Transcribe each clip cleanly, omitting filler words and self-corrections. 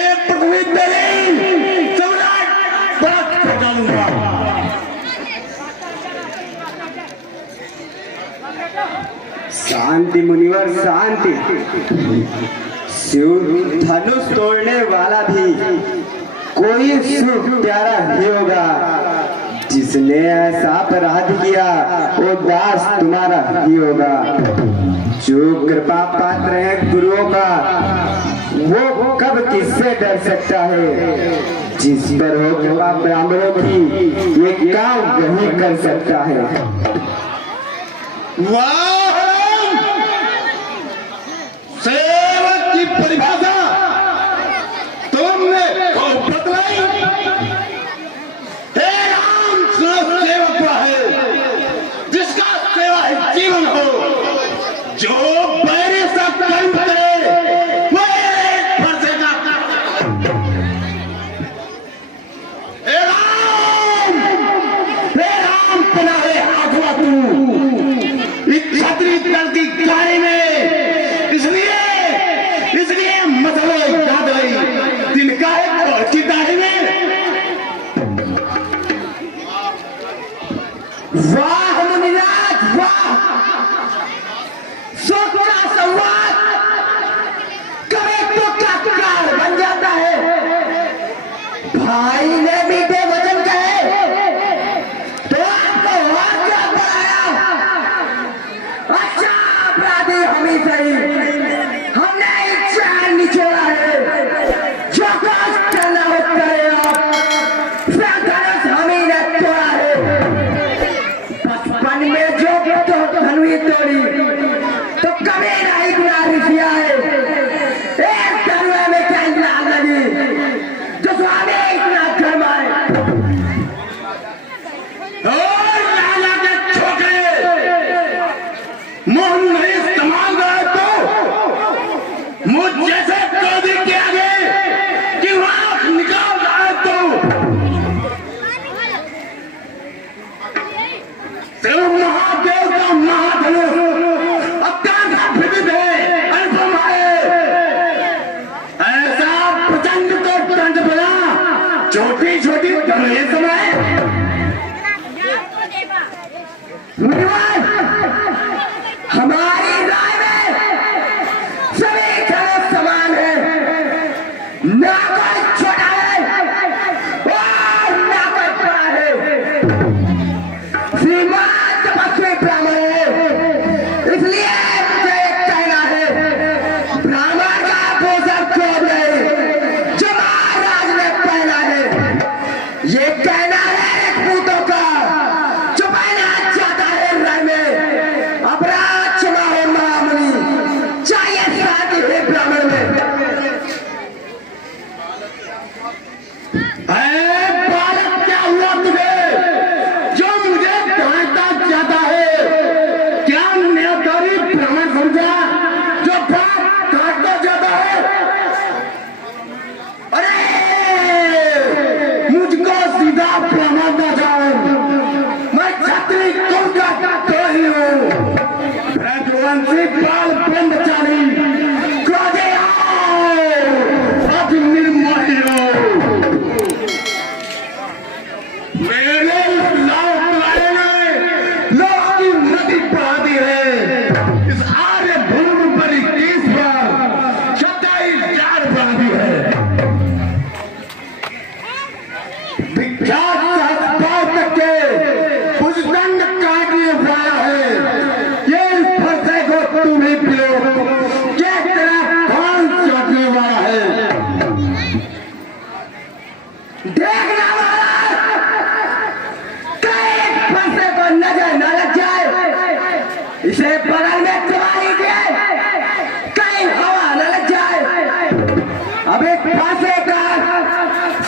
ये पृथ्वी तेरी सम्राट बात कर डालूंगा। शांति मुनिवर शांति। शिव धनुष तोड़ने वाला भी कोई शिव प्यारा ही होगा। जिसने ऐसा अपराध किया वो दास तुम्हारा ही होगा। जो कृपा पात्र है गुरुओं का वो कब किससे डर सकता है। जिस पर हो कृपा ब्राह्मणों की ये काम वही कर सकता है। वाह, सेवक की परिभाषा तुमने बदलाई। हे राम, सेवक है जिसका सेवा ही जीवन हो। जो बैरी सा कर्म करे वो एक फंसेगा। हे राम पनाहे आगवा तू छतरी दर्दी गाड़ी में। इसलिए मसलो याद रही दिन का एक और की दाढ़ी में। वाह मुनिराज वाह, सुख का संवाद कभी तो का काल बन जाता है। भाई ने मीठे वचन कहे तो आपको और क्या बताया। अच्छा अपराधी हम ही सही, हमने एक चार निचोड़ा है। जो काज करना हो करे आप, धनुष हम ही ने तोड़ा है। बचपन में जो तो धनुष तोड़ी तो कभी नहीं गुनाह किया है। एक धनुष में क्या इलाज लगी जो स्वामी इतना गरमाए। और राजा के छोकरे मोहन नहीं इस्तेमाल रहे तो मुझ जैसे कैदी के आगे कि आंख निकाल रहा तो सिर्फ महादेव का महाधनुष अत्यंत विविध है, अनुपम है। ऐसा प्रचंड को दंड बना छोटी छोटी धनुष समय। हमारी राय में सभी धनुष समान है, ना कोई छोटा है और ना कोई बड़ा है। श्रीमान तपस्वी ब्राह्मण है, इसलिए मुझे एक कहना है। ब्राह्मण का भोजन क्रोध नहीं जो महाराज ने पहना है। ये कहना है पूतों का जो पहना जाता है राय में। अपराध क्षमा हो महामुनि, चाहिए शांति है ब्राह्मण में। बालक क्या हुआ तुझे जो मुझे डांटता जाता है। क्या न्यायकारी ब्राह्मण समझा जो बात काटता जाता है। अरे मुझको सीधा ब्राह्मण न जाओ, मैं छत्री कुल का तो ही हूँ। रघुवंशी बाल ब्रह्मचारी क्रोधे आओ, अब निर्मोही हो। मेरे लाए ने लोग की नदी बढ़ा दी है। इस आर्य भूमि पर 21 बार 27 बढ़ा दी है। विख्यात सहस्त्रपाद तक के भुजदंड काटने वाला है। ये इस फरसे को तुम ही पियो, ये तेरा कौन चौटने वाला है। देखना फरसे को नजर न लग जाए, इसे बगल में तुम्हारी दे कहीं हवा न लग जाए। अब एक फांसे का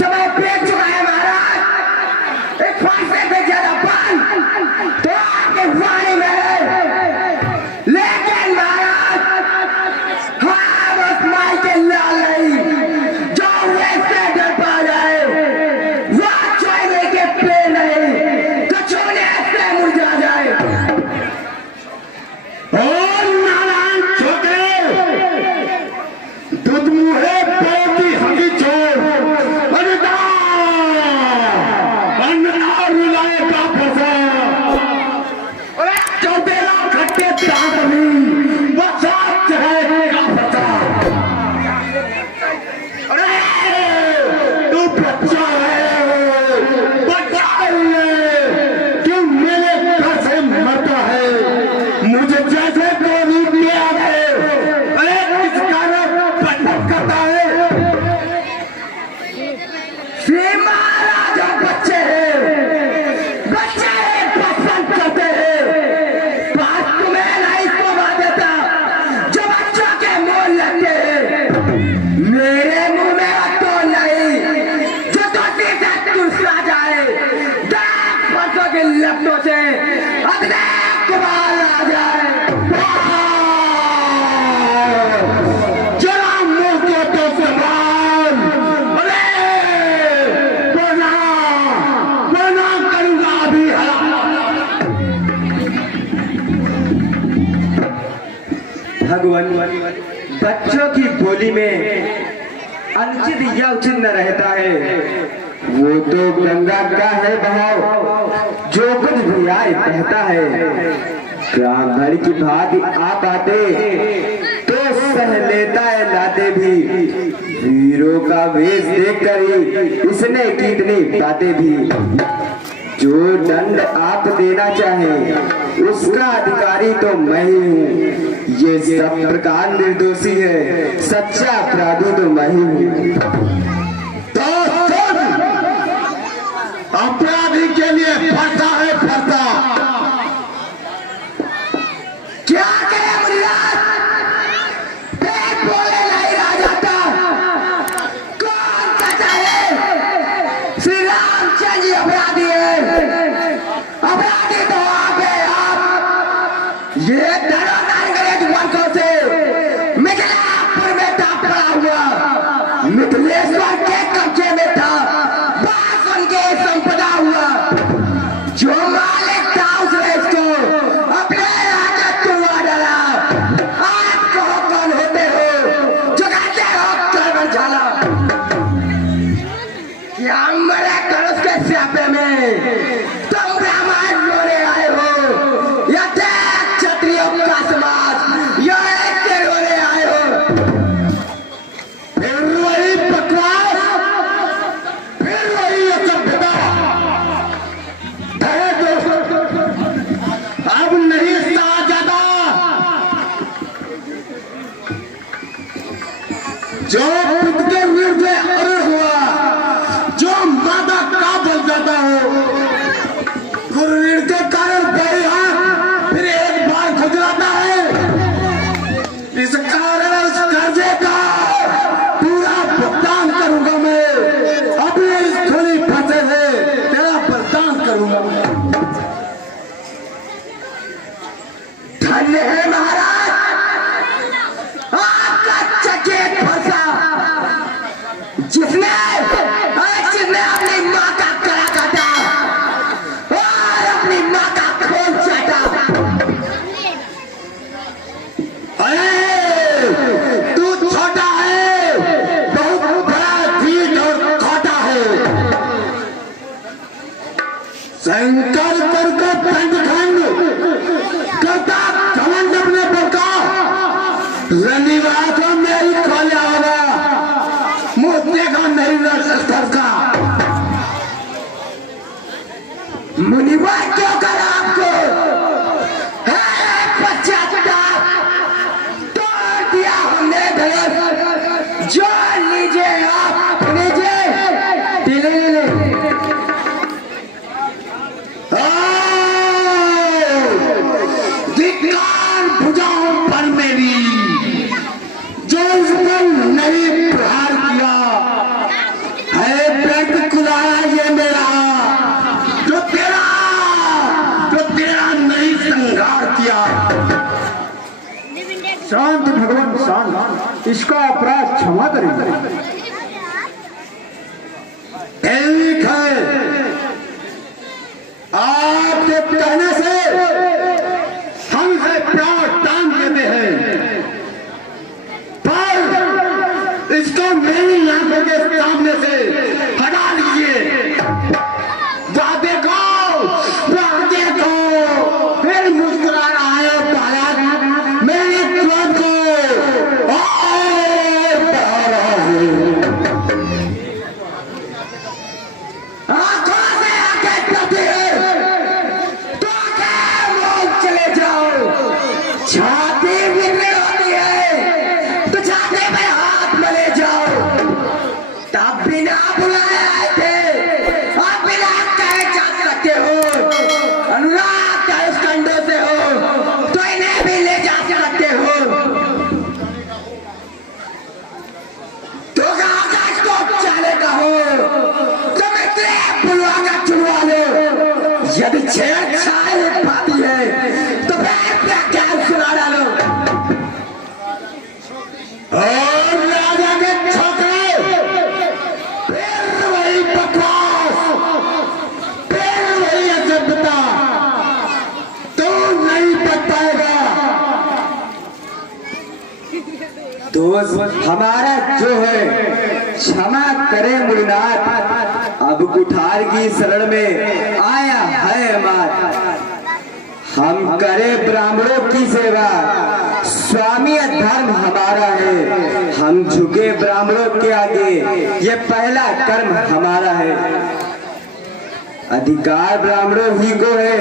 समय बीत चुका है महाराज। एक फांसे से ज्यादा बाल तो आपके वाणी में है, लेकिन महाराज हम उस माई के लाल नहीं जो वैसे डर पा जाए। बच्चा है, बच्चा है, क्यों मेरे घर से मरता है? मुझे जैसे कोई किया है, अरे किसका बंधन करता है? श्री महाराज बच्चे पसंद करते हैं, बात तुम्हें नहीं शोभा देता जो बच्चों के मुंह लगते हैं। मेरे मुंह में तो नहीं जो धोती से चूसा जाए, 10 वर्षों के लफ्जों से अपने कुमार आ जाए। जरा मुंह को तो संभाल, वरना करूंगा अभी भगवान बच्चों की बोली में अनुचित या उचित न रहता है। वो तो गंगा का है बहाव, जो कुछ भी आए बहता है। ब्राह्मण की भांति आप आते तो सह लेता है लाते भी। वीरों का वेश देखकर ही इसने कितनी बातें भी। जो दंड आप देना चाहे उसका अधिकारी तो मैं ही हूँ। ये सब प्रकार निर्दोषी है, सच्चा अपराधी तो मैं ही हूँ। तो अपराधी के लिए फरता है फरता। क्या करे मुनिराज, पेट बोले नहीं रह जाता। कौन कहता है श्री रामचंद्र जी अपराधी है? अपराधी तो आप है, आप। ये धर्मदान अंग्रेज वर्षों से मिथिलापुर में था पड़ा हुआ, मिथिलेश्वर के कब्जे में था, बास उनके संपदा हुआ। जो मालिक था उसने इसको अपने राजत्व में डाला। आप कहो कौन होते हो जो कहते हो करवट झाला? क्या मरे कर उसके स्यापे में तुम ब्राह्मण रोने आए हो या देख क्षत्रियों का समाज या एक के रोने आए हो? फिर वही बकवास, फिर वही असभ्यता। है दोस्तों, अब नहीं सहा जाता। जो खुद के विरुद्ध अरुण हुआ, जो माता का बन जाता हो, गुरुवीर के कारण बड़े हाथ फिर एक बार खुजलाता है। इस कारण इस कर्जे का पूरा भुगतान करूंगा मैं। अभी इस थोड़ी फंसे है तेरा बलिदान करूंगा। धन्य है महाराज आपका चचेत फंसा, जिसने अपनी माँ का गला काटा और अपनी माँ का खून चाटा। अरे तू छोटा है, बहुत बड़ा ढीठ और खोटा है। शंकर कर को पंचखंड करता घमंड अपने बका रनिवास में ही खोला होगा। मुझे का नहीं स्तर का मुनिवा क्यों कर आपको पश्चाताप तोड़ दिया हमने धनुष। जो लीजिए आप लीजिए, ले। धिक्कार भुजाओं पर मेरी, जो उस पर नहीं प्रहार किया है। पेट खुलाया ये मेरा, जो तेरा नहीं संघार किया। शांत भगवान शांत, इसका अपराध क्षमा करेंगे। ठीक है, आपके कहने से हम है प्राण टांग देते हैं, पर इसको मेरी आंखों के सामने से हटा लीजिए। वादे को फिर मुस्कुरा रहा है बालक, मेरे क्रोध को और बढ़ा रहा है। आप बिना बुलाए आए थे, आप बिना कहे जा सकते हो। अनुराग का इस कंधों से हो तो इन्हें भी ले जा सकते हो। तो आकाश को चाले का हो तो मित्र बुलवा का चुनवा लो। यदि छेड़छाड़ पाती है तो फिर क्या सुना डालो। और राजा के छोकरे फिर वही बकवास, फिर वही असभ्यता, तो नहीं बच पाएगा। दोस्त हमारा जो है क्षमा करे मुनिनाथ, अब कुठार की शरण में आया है हमार। हम करे ब्राह्मणों की सेवा, स्वामी धर्म हमारा है। हम झुके ब्राह्मणों के आगे, ये पहला कर्म हमारा है। अधिकार ब्राह्मणों ही को है,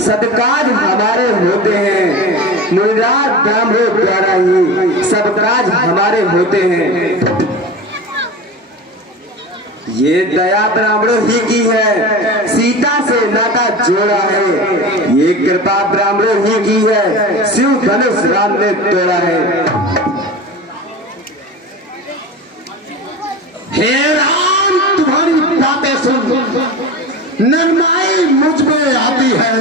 सदकाज हमारे होते हैं। मुनिराज ब्राह्मणों द्वारा ही सब काज हमारे होते हैं। ये दया ब्राह्मणों ही की है, सीता से नाता जोड़ा है। ये कृपा ब्राह्मणों ही की है, शिव धनुष राम ने तोड़ा है। हे राम, तुम्हारी बातें सुन नरमाई मुझ में आती है।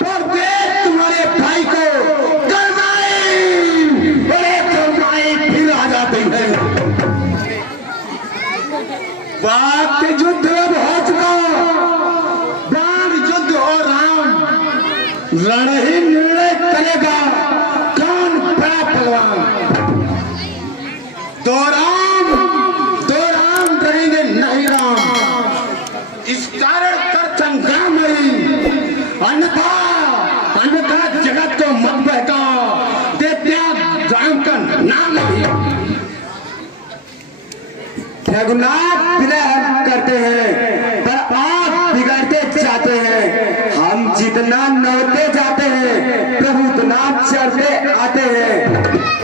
पर देख तुम्हारे भाई को करमाई, बड़े करमाई फिर आ जाती है। बात के युद्ध अब हो चुका, बाण युद्ध हो राम, रण ही निर्णय करेगा कौन बड़ा पहलवान। दो राम करेंगे नहीं राम, इस कारण कर संग्राम हुई। अन्यथा जगत को मत बहका दे, त्याग राम का नाम नहीं। रघुनाथ विनय करते हैं पर आप बिगड़ते जाते हैं। हम जितना नौते जाते हैं प्रभु उतना चढ़ते आते हैं।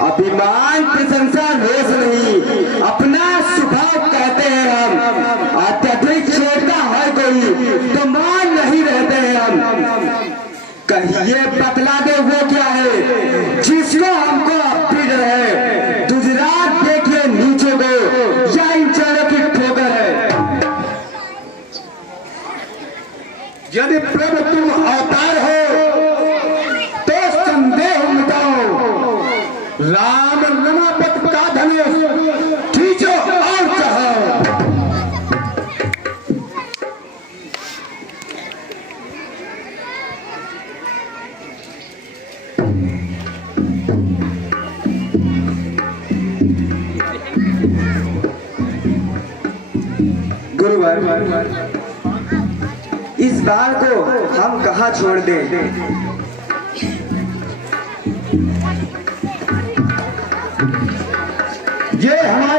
अभिमान प्रशंसा रोष नहीं, अपना स्वभाव कहते हैं हम। अत्यधिक छेड़ता है कोई तो मान नहीं रहते हैं हम। कहिए बतला दे वो क्या है जिसको हमको पीड़ है। गुजरात देखिए नीचे को या इन चरणों की ठोकर है। यदि प्रभु तुम अवतार हो तो संदेह मिटाओ। राम रमापत का धनुष खींचो और चढ़ाओ। गुरुवर, इस बार को हम कहाँ छोड़ दें? ये हमारा